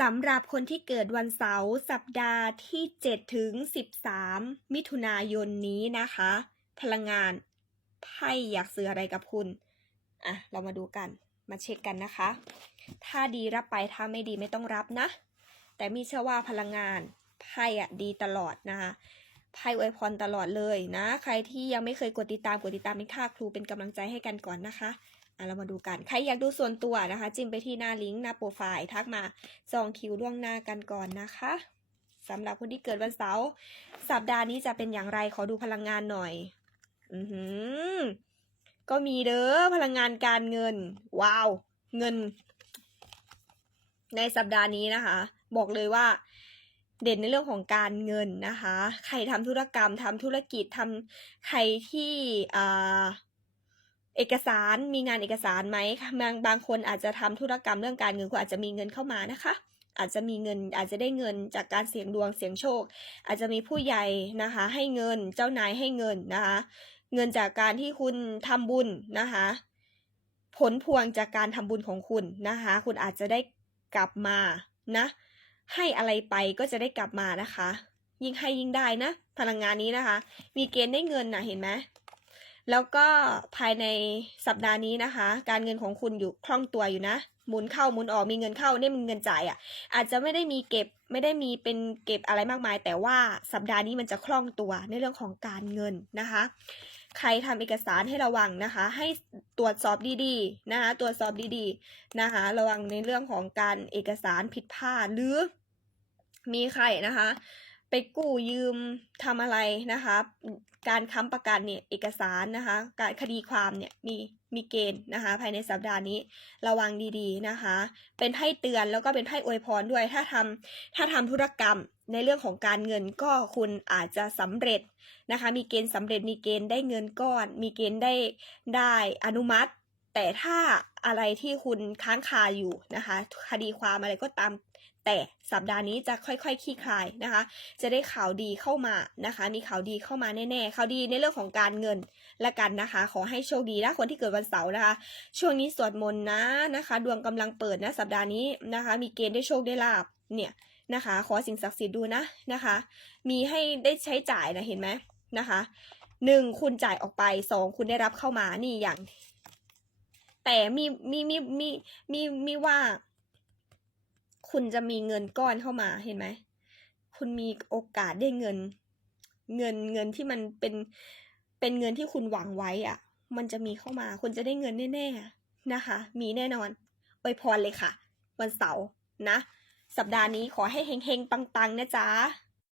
สำหรับคนที่เกิดวันเสาร์สัปดาห์ที่ 7 ถึง 13 มิถุนายนนี้นะคะ พลังงานไพ่อยากซื้ออะไรกับคุณอะเรามาดูกันมาเช็คกันนะคะ ถ้าดีรับไปถ้าไม่ดีไม่ต้องรับนะ แต่มีเชื่อว่าพลังงานไพ่อะดีตลอดนะคะไพ่อวยพรตลอดเลยนะ ใครที่ยังไม่เคยกดติดตามกดติดตามเป็นค่าครูเป็นกำลังใจให้กันก่อนนะคะอะ เรามาดูกัน ใครอยากดูส่วนตัวนะคะ จิ้มไปที่หน้าลิงก์หน้าโปรไฟล์ทักมาจองคิวล่วงหน้ากันก่อนนะคะสำหรับคนที่เกิดวันเสาร์สัปดาห์นี้จะเป็นอย่างไรขอดูพลังงานหน่อย อือหือ ก็มีเด้อพลังงานการเงิน ว้าว เงิน ในสัปดาห์นี้นะคะ บอกเลยว่า เด่นในเรื่องของการเงินนะคะ ใครทำธุรกรรมทำธุรกิจทำใครที่อ่า เอกสารมีงานเอกสารไหมบางบางคนอาจจะทำธุรกรรมเรื่องการเงินก็อาจจะมีเงินเข้ามานะคะ อาจจะมีเงินอาจจะได้เงินจากการเสี่ยงดวงเสี่ยงโชค อาจจะมีผู้ใหญ่นะคะ ให้เงินเจ้านายให้เงินนะคะ เงินจากการที่คุณทำบุญนะคะ ผลพวงจากการทำบุญของคุณนะคะ คุณอาจจะได้กลับมานะ ให้อะไรไปก็จะได้กลับมานะคะ ยิ่งให้ยิ่งได้นะ พลังงานนี้นะคะ มีเกณฑ์ได้เงินนะเห็นไหม แล้วก็ภายในสัปดาห์นี้นะคะ การเงินของคุณอยู่คล่องตัวอยู่นะ หมุนเข้าหมุนออกมีเงินเข้าได้มีเงินจ่ายอะ อาจจะไม่ได้มีเก็บไม่ได้มีเป็นเก็บอะไรมากมาย แต่ว่าสัปดาห์นี้มันจะคล่องตัวในเรื่องของการเงินนะคะ ใครทำเอกสารให้ระวังนะคะ ให้ตรวจสอบดีๆนะคะตรวจสอบดีๆนะคะ ระวังในเรื่องของการเอกสารผิดพลาดหรือมีใครนะคะ ไปกู้ยืมทำอะไรนะคะ การค้ำประกันเนี่ยเอกสารนะคะ การคดีความเนี่ยมีมีเกณฑ์นะคะ ภายในสัปดาห์นี้ระวังดีๆนะคะ เป็นไพ่เตือนแล้วก็เป็นไพ่อวยพรด้วย ถ้าทำถ้าทำธุรกรรมในเรื่องของการเงินก็คุณอาจจะสำเร็จนะคะ มีเกณฑ์สำเร็จมีเกณฑ์ได้เงินก้อน มีเกณฑ์ได้ได้อนุมัติ แต่ถ้าอะไรที่คุณค้างคาอยู่นะคะ คดีความอะไรก็ตาม แต่สัปดาห์นี้จะค่อยๆคลี่คลายนะคะ จะได้ข่าวดีเข้ามานะคะ มีข่าวดีเข้ามาแน่ๆ ข่าวดีในเรื่องของการเงินละกันนะคะ ขอให้โชคดีนะคนที่เกิดวันเสาร์นะคะ ช่วงนี้สวดมนต์นะนะคะ ดวงกำลังเปิดนะสัปดาห์นี้นะคะ มีเกณฑ์ได้โชคได้ลาบเนี่ยนะคะ ขอสิ่งศักดิ์สิทธิ์ดูนะนะคะ มีให้ได้ใช้จ่ายนะเห็นไหมนะคะหนึ่งคุณจ่ายออกไปสองคุณได้รับเข้ามานี่อย่าง แต่มีมีมีมีมีมีว่า คุณจะมีเงินก้อนเข้ามาเห็นไหม คุณมีโอกาสได้เงิน เงินเงินที่มันเป็นเป็นเงินที่คุณหวังไว้อะมันจะมีเข้ามา คุณจะได้เงินแน่ๆนะคะ มีแน่นอนอวยพรเลยค่ะ วันเสาร์นะ สัปดาห์นี้ขอให้เฮงๆ ปังๆ นะจ๊ะ